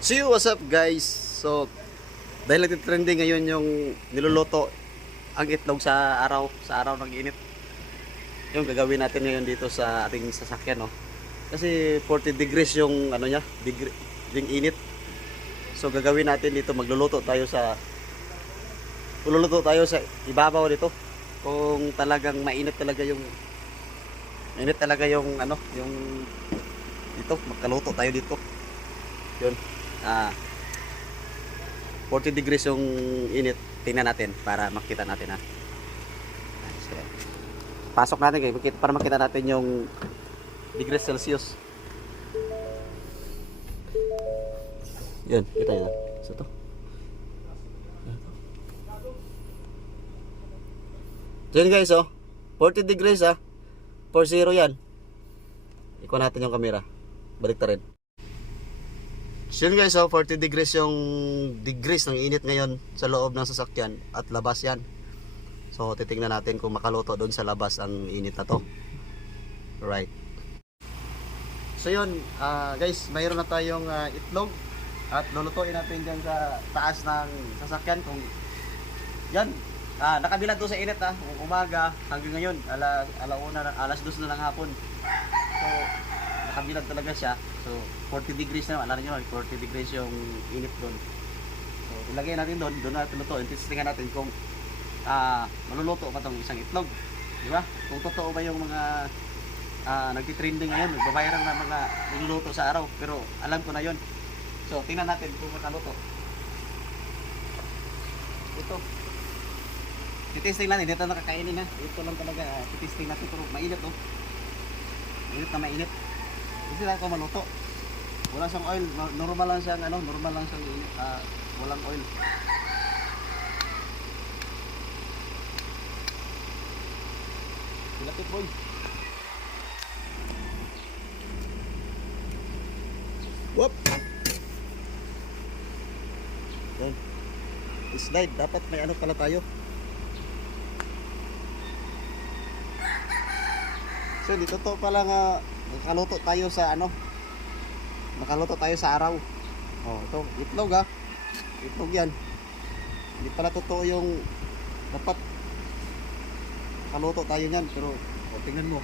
See you, what's up guys? So, dahil nagtitrending ngayon yung niluluto ang itlog sa araw, sa araw ng init. Yung gagawin natin ngayon dito sa ating sasakyan, no? Kasi 40 degrees yung ano niya, degree, yung init. So, gagawin natin dito, magluluto tayo sa Magluluto tayo sa ibabaw dito. Kung talagang mainit talaga yung mainit talaga yung ano, yung dito, magkaluto tayo dito. Yun. Ah 40 degrees yung init. Tingnan natin para makita natin ha. So, Pasok natin kayo para makita natin yung degrees Celsius. Yun, kita yun. So to. Yun guys oh. 40 degrees ah. 40 yan. Ikuha natin yung camera. Balik ta rin. So guys, oh, 40 degrees yung degrees ng init ngayon sa loob ng sasakyan at labas yan. So titingnan natin kung makaluto doon sa labas ang init na to. Right. So yun, ah, guys, mayroon na tayong ah, itlog at lulutuin natin dyan sa taas ng sasakyan kung yan. Ah, nakabilang to sa init ah, umaga hanggang ngayon, ala alauna na alas 2 na ng hapon. So, nakabilag talaga siya. So, 40 degrees na, alam niyo, 40 degrees yung init doon. So, ilagay natin doon, doon natin lutuin. Testingan natin kung ah maluluto pa tong isang itlog. Di ba? Kung totoo ba yung mga ah nagtitrending ngayon, nagbabayran na mga niluluto sa araw. Pero alam ko na yon. So, tingnan natin kung makaluto. Ito. Titesting lang, hindi ito nakakainin ha. Ito lang talaga, ah, titesting natin. Pero mainit oh. Mainit na mainit. Hindi lang ako maluto. Wala siyang oil. No- Normal lang siyang ano, normal lang siyang ah, walang oil. Pilapit boy. Whoop! Yan. Slide. Dapat may ano pala tayo. So dito to pala nga nakaluto tayo sa ano nakaluto tayo sa araw. Oh, ito itlog ah. Itlog yan. Hindi pala totoo yung dapat nakaluto tayo niyan pero oh, tingnan mo.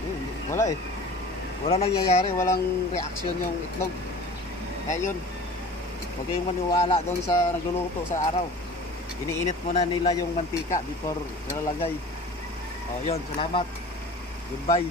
Eh, wala eh. Wala nangyayari, walang reaction yung itlog. Kaya yun, huwag kayong maniwala doon sa nagluluto sa araw iniinit muna nila yung mantika before nilalagay. Oh, yun, salamat. Goodbye.